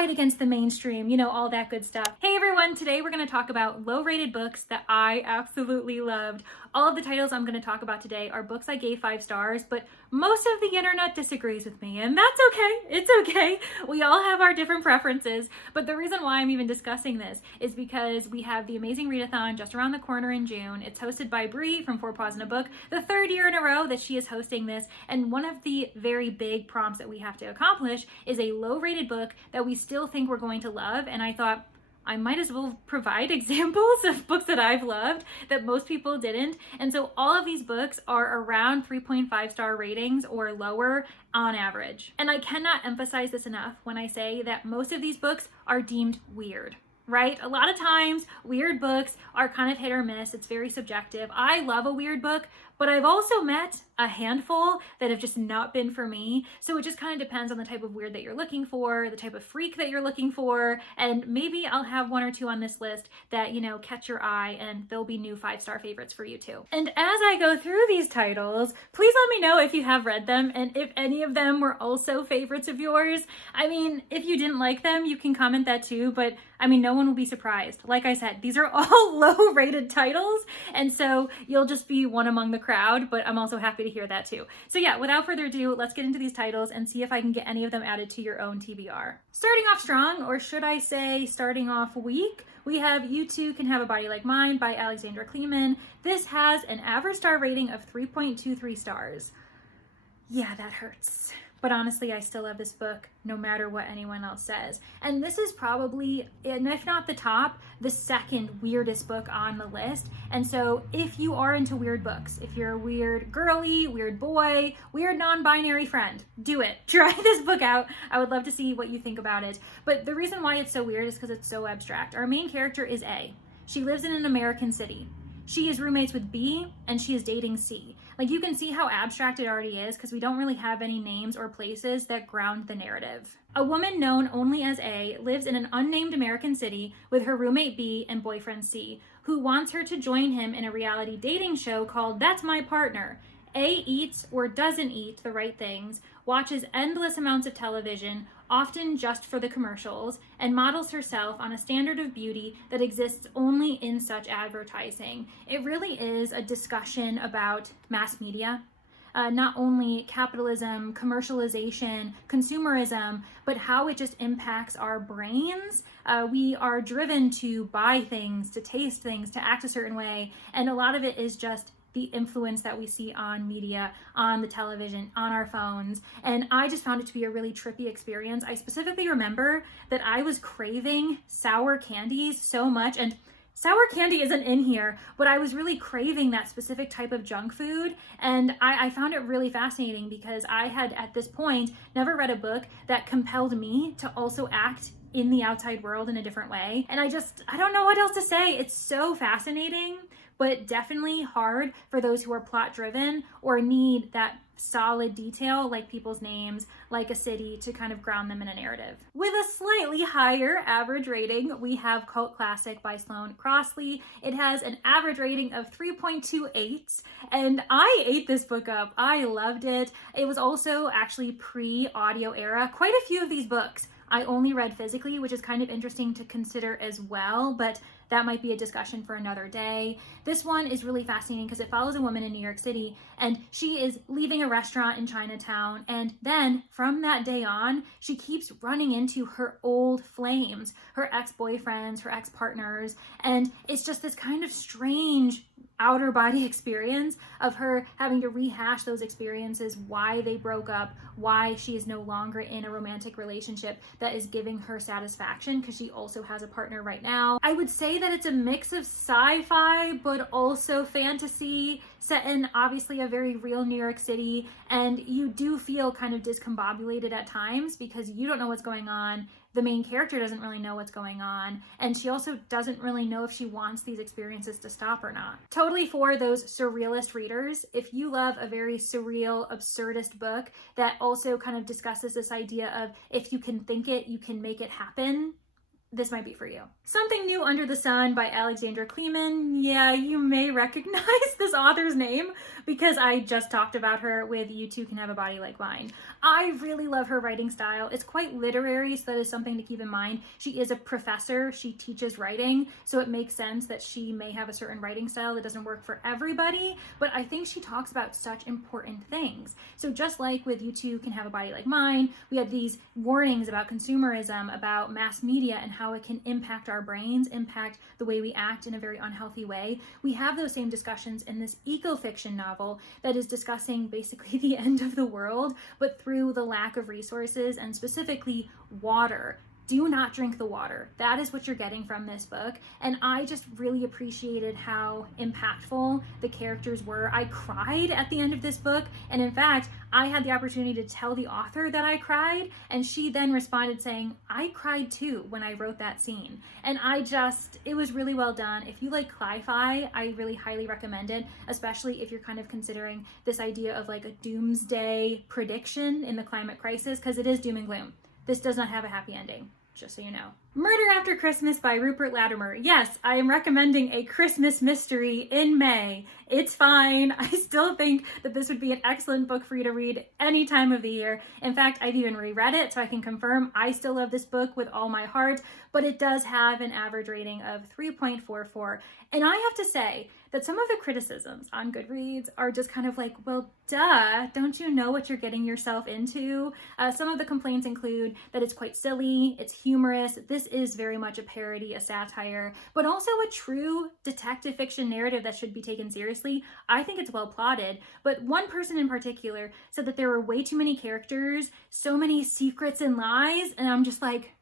fight against the mainstream, you know, all that good stuff. Hey everyone, today we're going to talk about low-rated books that I absolutely loved. All of the titles I'm going to talk about today are books I gave 5 stars, but most of the internet disagrees with me, and that's okay. It's okay. We all have our different preferences, but the reason why I'm even discussing this is because we have the amazing Readathon just around the corner in June. It's hosted by Bree from 4 Paws in a Book, the 3rd year in a row that she is hosting this, and one of the very big prompts that we have to accomplish is a low-rated book that we still think we're going to love, and I thought, I might as well provide examples of books that I've loved that most people didn't. And so all of these books are around 3.5 star ratings or lower on average. And I cannot emphasize this enough when I say that most of these books are deemed weird. Right? A lot of times weird books are kind of hit or miss. It's very subjective. I love a weird book, but I've also met a handful that have just not been for me. So it just kind of depends on the type of weird that you're looking for, the type of freak that you're looking for, and maybe I'll have 1 or 2 on this list that, you know, catch your eye, and there'll be new 5-star favorites for you too. And as I go through these titles, please let me know if you have read them and if any of them were also favorites of yours. I mean, if you didn't like them, you can comment that too, but I mean, no one will be surprised. Like I said, these are all low-rated titles, and so you'll just be one among the crowd, but I'm also happy to hear that too. So yeah, without further ado, let's get into these titles and see if I can get any of them added to your own TBR. Starting off strong, or should I say starting off weak, we have You Too Can Have a Body Like Mine by Alexandra Kleeman. This has an average star rating of 3.23 stars. Yeah, that hurts. But honestly, I still love this book no matter what anyone else says. And this is probably, and if not the top, the second weirdest book on the list. And so if you are into weird books, if you're a weird girly, weird boy, weird non-binary friend, do it. Try this book out. I would love to see what you think about it. But the reason why it's so weird is because it's so abstract. Our main character is A. She lives in an American city. She is roommates with B, and she is dating C. Like, you can see how abstract it already is because we don't really have any names or places that ground the narrative. A woman known only as A lives in an unnamed American city with her roommate B and boyfriend C, who wants her to join him in a reality dating show called That's My Partner. A eats or doesn't eat the right things, watches endless amounts of television, often just for the commercials, and models herself on a standard of beauty that exists only in such advertising. It really is a discussion about mass media. Not only capitalism, commercialization, consumerism, but how it just impacts our brains. We are driven to buy things, to taste things, to act a certain way, and a lot of it is just the influence that we see on media, on the television, on our phones. And I just found it to be a really trippy experience. I specifically remember that I was craving sour candies so much, and sour candy isn't in here, but I was really craving that specific type of junk food. And I found it really fascinating because I had, at this point, never read a book that compelled me to also act in the outside world in a different way. And I don't know what else to say. It's so fascinating, but definitely hard for those who are plot driven or need that solid detail like people's names, like a city, to kind of ground them in a narrative. With a slightly higher average rating, we have Colt Classic by Sloane Crossley. It has an average rating of 3.28, and I ate this book up. I loved it. It was also actually pre-audio era. Quite a few of these books I only read physically, which is kind of interesting to consider as well, but that might be a discussion for another day. This one is really fascinating because it follows a woman in New York City, and she is leaving a restaurant in Chinatown, and then from that day on, she keeps running into her old flames, her ex-boyfriends, her ex-partners, and it's just this kind of strange outer body experience of her having to rehash those experiences, why they broke up, why she is no longer in a romantic relationship that is giving her satisfaction because she also has a partner right now. I would say that it's a mix of sci-fi but also fantasy, set in obviously a very real New York City, and you do feel kind of discombobulated at times because you don't know what's going on. The main character doesn't really know what's going on, and she also doesn't really know if she wants these experiences to stop or not. Totally for those surrealist readers. If you love a very surreal, absurdist book that also kind of discusses this idea of if you can think it, you can make it happen, this might be for you. Something New Under the Sun by Alexandra Kleeman. Yeah, you may recognize this author's name because I just talked about her with You Too Can Have a Body Like Mine. I really love her writing style. It's quite literary, so that is something to keep in mind. She is a professor, she teaches writing, so it makes sense that she may have a certain writing style that doesn't work for everybody, but I think she talks about such important things. So just like with You Too Can Have a Body Like Mine, we have these warnings about consumerism, about mass media and how it can impact our brains, impact the way we act in a very unhealthy way. We have those same discussions in this eco-fiction novel that is discussing basically the end of the world, but through the lack of resources and specifically water. Do not drink the water. That is what you're getting from this book. And I just really appreciated how impactful the characters were. I cried at the end of this book. And in fact, I had the opportunity to tell the author that I cried. And she then responded saying, I cried too when I wrote that scene. And it was really well done. If you like Sci Fi, I really highly recommend it, especially if you're kind of considering this idea of like a doomsday prediction in the climate crisis, because it is doom and gloom. This does not have a happy ending, just so you know. Murder After Christmas by Rupert Latimer. Yes, I am recommending a Christmas mystery in May. It's fine. I still think that this would be an excellent book for you to read any time of the year. In fact, I've even reread it, so I can confirm I still love this book with all my heart, but it does have an average rating of 3.44. And I have to say that some of the criticisms on Goodreads are just kind of like, well, duh, don't you know what you're getting yourself into? Some of the complaints include that it's quite silly, it's humorous, this is very much a parody, a satire, but also a true detective fiction narrative that should be taken seriously. I think it's well plotted, but one person in particular said that there were way too many characters, so many secrets and lies, and I'm just like,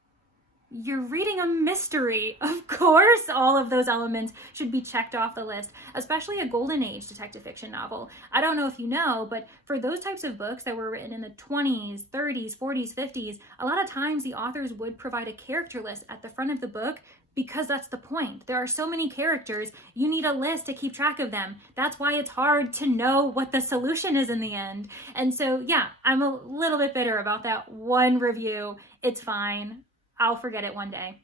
you're reading a mystery. Of course, all of those elements should be checked off the list, especially a golden age detective fiction novel. I don't know if you know, but for those types of books that were written in the 20s, 30s, 40s, 50s, a lot of times the authors would provide a character list at the front of the book because that's the point. There are so many characters, you need a list to keep track of them. That's why it's hard to know what the solution is in the end. And so, yeah, I'm a little bit bitter about that one review. It's fine. I'll forget it one day,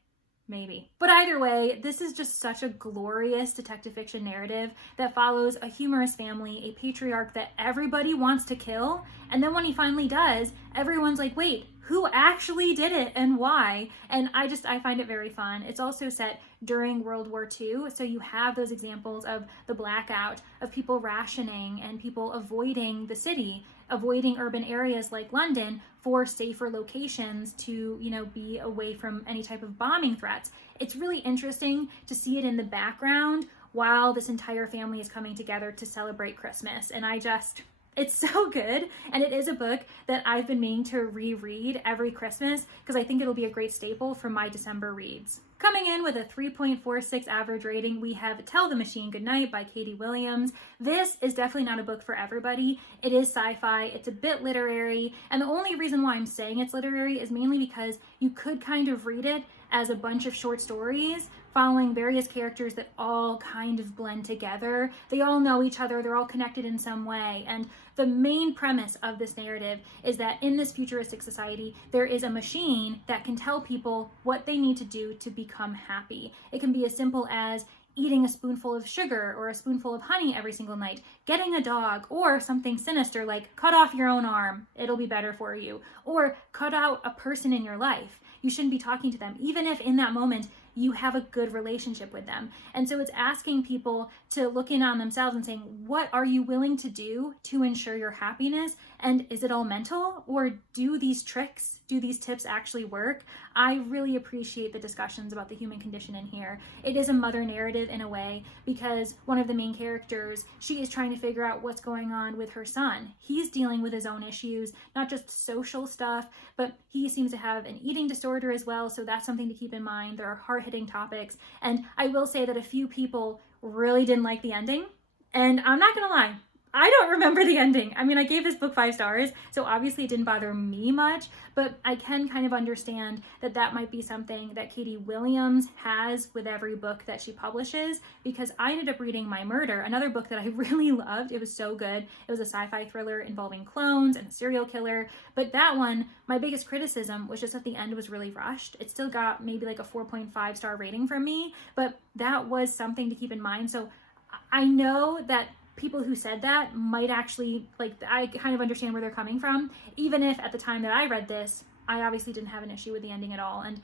maybe. But either way, this is just such a glorious detective fiction narrative that follows a humorous family, a patriarch that everybody wants to kill, and then when he finally does, everyone's like, wait, who actually did it and why? And I find it very fun. It's also set during World War II, so you have those examples of the blackout, of people rationing and people avoiding the city, avoiding urban areas like London for safer locations to, be away from any type of bombing threats. It's really interesting to see it in the background while this entire family is coming together to celebrate Christmas. And it's so good, and it is a book that I've been meaning to reread every Christmas because I think it'll be a great staple for my December reads. Coming in with a 3.46 average rating, we have Tell the Machine Goodnight by Katie Williams. This is definitely not a book for everybody. It is sci-fi, it's a bit literary, and the only reason why I'm saying it's literary is mainly because you could kind of read it as a bunch of short stories following various characters that all kind of blend together. They all know each other, they're all connected in some way, and the main premise of this narrative is that in this futuristic society, there is a machine that can tell people what they need to do to become happy. It can be as simple as eating a spoonful of sugar or a spoonful of honey every single night, getting a dog, or something sinister like cut off your own arm, it'll be better for you, or cut out a person in your life. You shouldn't be talking to them, even if in that moment you have a good relationship with them. And so it's asking people to look in on themselves and saying, what are you willing to do to ensure your happiness? And is it all mental? Or do these tricks, do these tips actually work? I really appreciate the discussions about the human condition in here. It is a mother narrative in a way, because one of the main characters, she is trying to figure out what's going on with her son. He's dealing with his own issues, not just social stuff, but he seems to have an eating disorder as well. So that's something to keep in mind. There are hard-hitting topics. And I will say that a few people really didn't like the ending. And I'm not gonna lie, I don't remember the ending. I mean, I gave this book 5 stars, so obviously it didn't bother me much, but I can kind of understand that that might be something that Katie Williams has with every book that she publishes, because I ended up reading My Murder, another book that I really loved. It was so good. It was a sci-fi thriller involving clones and a serial killer, but that one, my biggest criticism was just that the end was really rushed. It still got maybe like a 4.5 star rating from me, but that was something to keep in mind. So I know that people who said that might actually, like, I kind of understand where they're coming from, even if at the time that I read this, I obviously didn't have an issue with the ending at all. And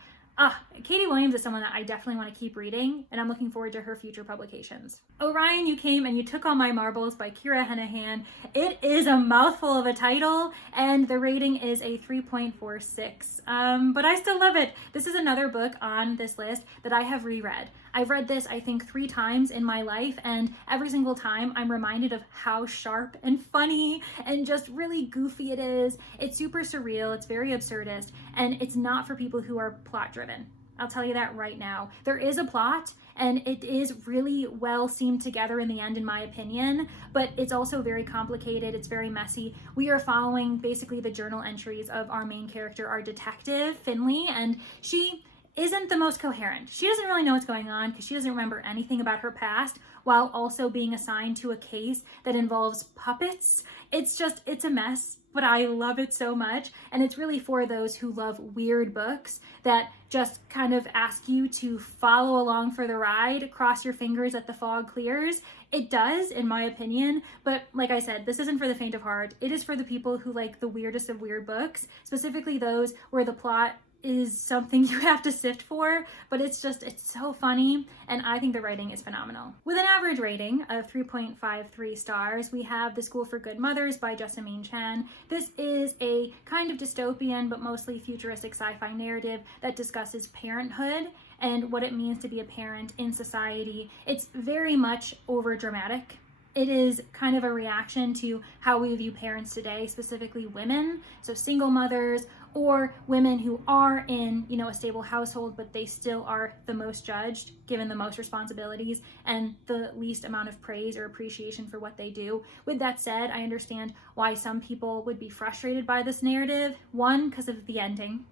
Katie Williams is someone that I definitely want to keep reading, and I'm looking forward to her future publications. Orion, You Came and You Took All My Marbles by Kira Henahan. It is a mouthful of a title, and the rating is a 3.46, but I still love it. This is another book on this list that I have reread. I've read this, I think, 3 times in my life, and every single time I'm reminded of how sharp and funny and just really goofy it is. It's super surreal, it's very absurdist, and it's not for people who are plot-driven. I'll tell you that right now. There is a plot, and it is really well seamed together in the end, in my opinion, but it's also very complicated, it's very messy. We are following basically the journal entries of our main character, our detective, Finley, and she isn't the most coherent. She doesn't really know what's going on because she doesn't remember anything about her past, while also being assigned to a case that involves puppets. It's a mess, but I love it so much. And it's really for those who love weird books that just kind of ask you to follow along for the ride, cross your fingers that the fog clears. It does, in my opinion, but like I said, this isn't for the faint of heart. It is for the people who like the weirdest of weird books, specifically those where the plot is something you have to sift for, but it's so funny, and I think the writing is phenomenal. With an average rating of 3.53 stars, we have The School for Good Mothers by Jessamine Chen. This is a kind of dystopian but mostly futuristic sci-fi narrative that discusses parenthood and what it means to be a parent in society. It's very much over dramatic. It is kind of a reaction to how we view parents today, specifically women, so single mothers, or women who are in, a stable household, but they still are the most judged, given the most responsibilities and the least amount of praise or appreciation for what they do. With that said, I understand why some people would be frustrated by this narrative. One, because of the ending.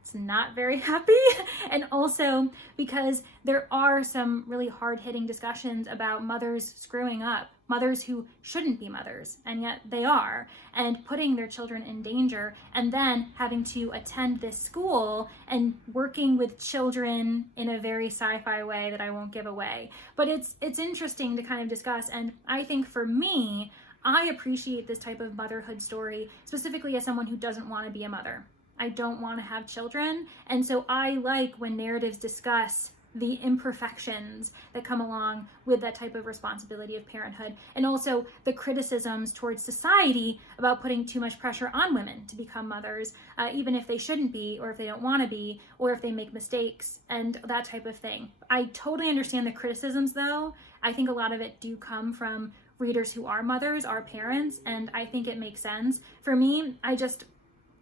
It's not very happy, and also because there are some really hard-hitting discussions about mothers screwing up, mothers who shouldn't be mothers, and yet they are, and putting their children in danger, and then having to attend this school and working with children in a very sci-fi way that I won't give away. But it's interesting to kind of discuss, and I think for me, I appreciate this type of motherhood story, specifically as someone who doesn't want to be a mother. I don't want to have children, and so I like when narratives discuss the imperfections that come along with that type of responsibility of parenthood, and also the criticisms towards society about putting too much pressure on women to become mothers, even if they shouldn't be, or if they don't want to be, or if they make mistakes, and that type of thing. I totally understand the criticisms, though. I think a lot of it do come from readers who are mothers, are parents, and I think it makes sense. For me,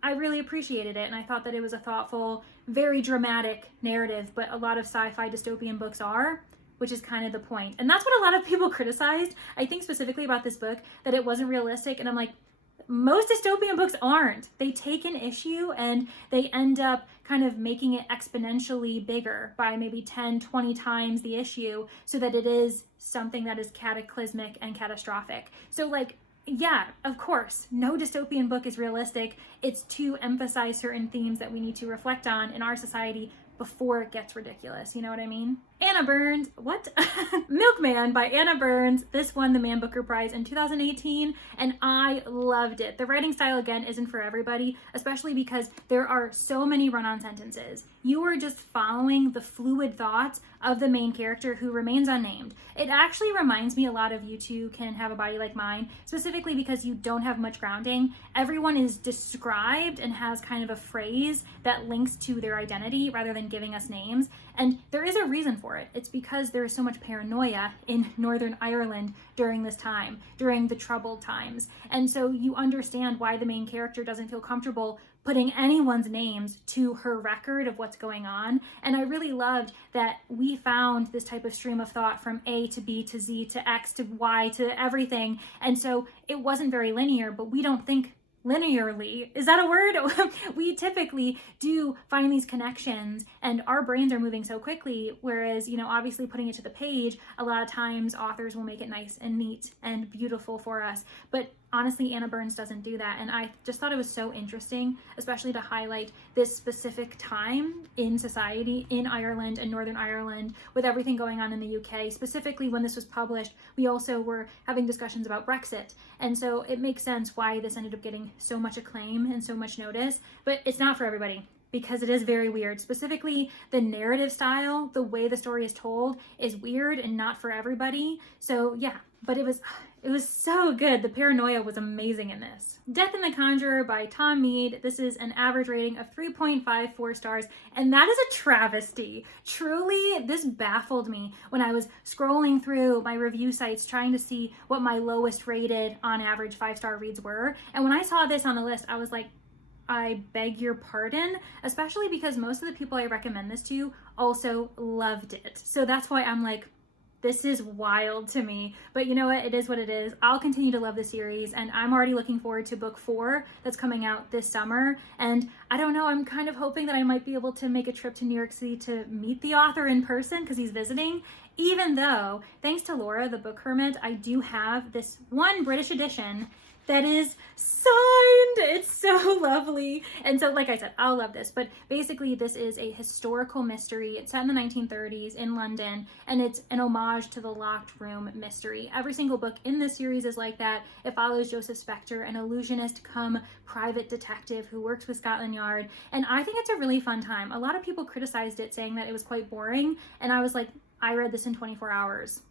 I really appreciated it, and I thought that it was a thoughtful, very dramatic narrative, but a lot of sci-fi dystopian books are, which is kind of the point. And that's what a lot of people criticized, I think specifically about this book, that it wasn't realistic, and I'm like, most dystopian books aren't. They take an issue and they end up kind of making it exponentially bigger by maybe 10, 20 times the issue, so that it is something that is cataclysmic and catastrophic. So yeah, of course, no dystopian book is realistic. It's to emphasize certain themes that we need to reflect on in our society before it gets ridiculous. You know what I mean? Anna Burns, what? Milkman by Anna Burns. This won the Man Booker Prize in 2018, and I loved it. The writing style, again, isn't for everybody, especially because there are so many run-on sentences. You are just following the fluid thoughts of the main character, who remains unnamed. It actually reminds me a lot of You Too Can Have a Body Like Mine, specifically because you don't have much grounding. Everyone is described and has kind of a phrase that links to their identity rather than giving us names. And there is a reason for it. It's because there is so much paranoia in Northern Ireland during this time, during the troubled times. And so you understand why the main character doesn't feel comfortable putting anyone's names to her record of what's going on. And I really loved that we found this type of stream of thought from A to B to Z to X to Y to everything. And so it wasn't very linear, but we don't think linearly. Is that a word? We typically do find these connections, and our brains are moving so quickly, whereas, obviously putting it to the page, a lot of times authors will make it nice and neat and beautiful for us. But honestly, Anna Burns doesn't do that. And I just thought it was so interesting, especially to highlight this specific time in society in Ireland and Northern Ireland with everything going on in the UK. Specifically, when this was published, we also were having discussions about Brexit. And so it makes sense why this ended up getting so much acclaim and so much notice, but it's not for everybody, because it is very weird. Specifically, the narrative style, the way the story is told, is weird and not for everybody. So yeah, but it was so good. The paranoia was amazing in this. Death in the Conjurer by Tom Mead. This is an average rating of 3.54 stars, and that is a travesty. Truly, this baffled me when I was scrolling through my review sites trying to see what my lowest rated on average 5-star reads were. And when I saw this on the list, I was like, I beg your pardon, especially because most of the people I recommend this to also loved it. So that's why I'm like, this is wild to me. But you know what? It is what it is. I'll continue to love the series, and I'm already looking forward to book 4 that's coming out this summer. And I don't know, I'm kind of hoping that I might be able to make a trip to New York City to meet the author in person because he's visiting. Even though, thanks to Laura, the book hermit, I do have this one British edition that is signed. It's so lovely. And so, like I said, I'll love this. But basically, this is a historical mystery. It's set in the 1930s in London, and it's an homage to the Locked Room mystery. Every single book in this series is like that. It follows Joseph Spector, an illusionist come private detective who works with Scotland Yard. And I think it's a really fun time. A lot of people criticized it, saying that it was quite boring. And I was like, I read this in 24 hours.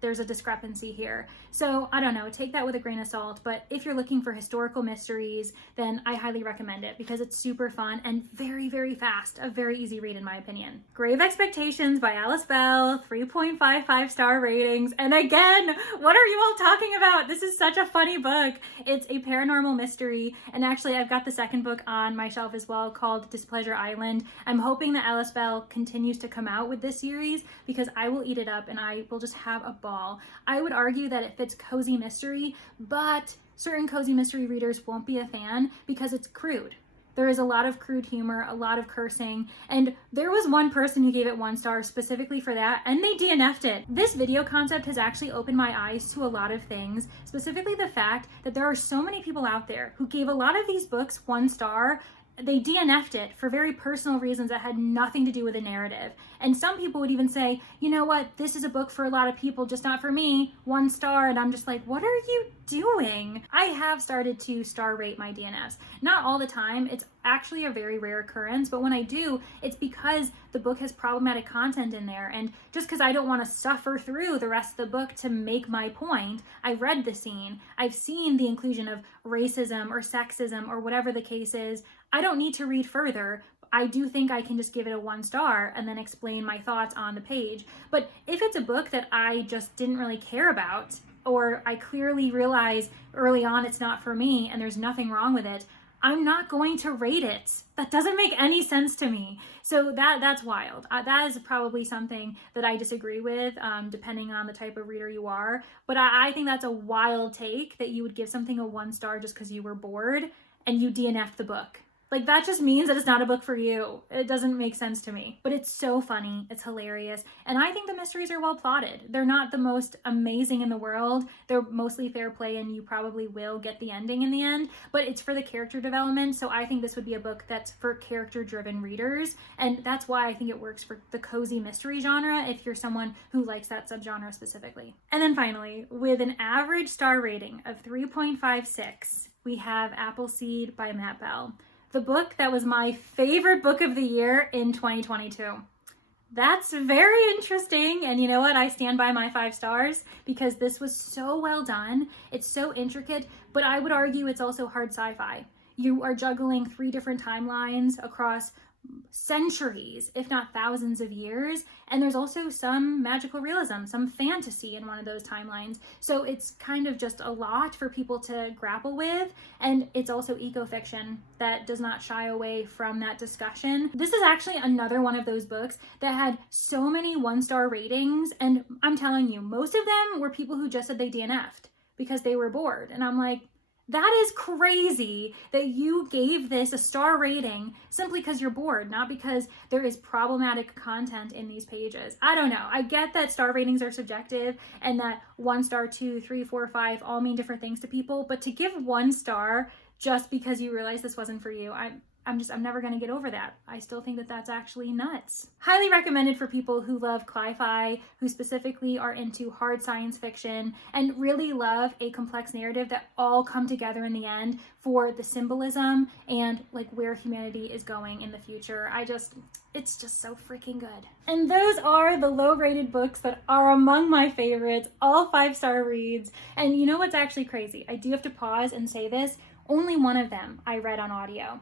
There's a discrepancy here. So I don't know, take that with a grain of salt, but if you're looking for historical mysteries, then I highly recommend it because it's super fun and very, very fast. A very easy read in my opinion. Grave Expectations by Alice Bell, 3.55 star ratings. And again, what are you all talking about? This is such a funny book. It's a paranormal mystery. And actually I've got the second book on my shelf as well called Displeasure Island. I'm hoping that Alice Bell continues to come out with this series because I will eat it up and I will just have a ball. I would argue that it fits cozy mystery, but certain cozy mystery readers won't be a fan because it's crude. There is a lot of crude humor, a lot of cursing, and there was one person who gave it 1 star specifically for that, and they DNF'd it. This video concept has actually opened my eyes to a lot of things, specifically the fact that there are so many people out there who gave a lot of these books 1 star. They DNF'd it for very personal reasons that had nothing to do with the narrative. And some people would even say, you know what, this is a book for a lot of people, just not for me, 1 star. And I'm just like, what are you doing? I have started to star rate my DNFs. Not all the time. It's actually a very rare occurrence, but when I do, it's because the book has problematic content in there. And just because I don't want to suffer through the rest of the book to make my point, I've read the scene. I've seen the inclusion of racism or sexism or whatever the case is. I don't need to read further. I do think I can just give it a 1 star and then explain my thoughts on the page. But if it's a book that I just didn't really care about, or I clearly realize early on it's not for me and there's nothing wrong with it, I'm not going to rate it. That doesn't make any sense to me. So that's wild. That is probably something that I disagree with, depending on the type of reader you are. But I think that's a wild take that you would give something a 1 star just because you were bored and you DNF'd the book. Like, that just means that it's not a book for you. It doesn't make sense to me. But it's so funny. It's hilarious. And I think the mysteries are well plotted. They're not the most amazing in the world. They're mostly fair play, and you probably will get the ending in the end. But it's for the character development. So I think this would be a book that's for character-driven readers. And that's why I think it works for the cozy mystery genre if you're someone who likes that subgenre specifically. And then finally, with an average star rating of 3.56, we have Appleseed by Matt Bell. The book that was my favorite book of the year in 2022. That's very interesting. And you know what? I stand by my 5 stars because this was so well done. It's so intricate, but I would argue it's also hard sci-fi. You are juggling 3 different timelines across centuries, if not thousands of years. And there's also some magical realism, some fantasy in one of those timelines. So it's kind of just a lot for people to grapple with. And it's also eco-fiction that does not shy away from that discussion. This is actually another one of those books that had so many 1-star ratings. And I'm telling you, most of them were people who just said they DNF'd because they were bored. And I'm like, that is crazy that you gave this a star rating simply because you're bored, not because there is problematic content in these pages. I don't know. I get that star ratings are subjective and that 1 star, 2, 3, 4, 5 all mean different things to people, but to give 1 star just because you realize this wasn't for you, I'm never going to get over that. I still think that that's actually nuts. Highly recommended for people who love Sci Fi, who specifically are into hard science fiction and really love a complex narrative that all come together in the end for the symbolism and like where humanity is going in the future. It's just so freaking good. And those are the low-rated books that are among my favorites, all 5-star reads. And you know what's actually crazy? I do have to pause and say this. Only one of them I read on audio.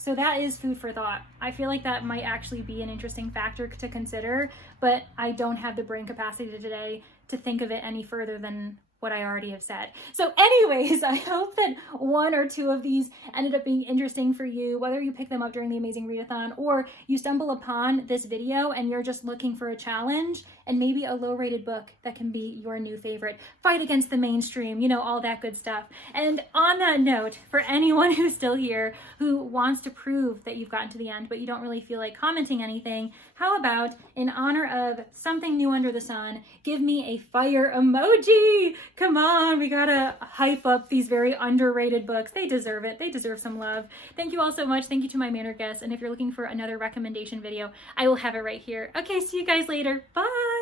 So that is food for thought. I feel like that might actually be an interesting factor to consider, but I don't have the brain capacity today to think of it any further than what I already have said. So anyways, I hope that 1 or 2 of these ended up being interesting for you, whether you pick them up during the Amazing Readathon or you stumble upon this video and you're just looking for a challenge and maybe a low-rated book that can be your new favorite. Fight against the mainstream, you know, all that good stuff. And on that note, for anyone who's still here who wants to prove that you've gotten to the end but you don't really feel like commenting anything, how about, in honor of something new under the sun, give me a fire emoji? Come on, we gotta hype up these very underrated books. They deserve it. They deserve some love. Thank you all so much. Thank you to my Manor guests. And if you're looking for another recommendation video, I will have it right here. Okay, see you guys later. Bye.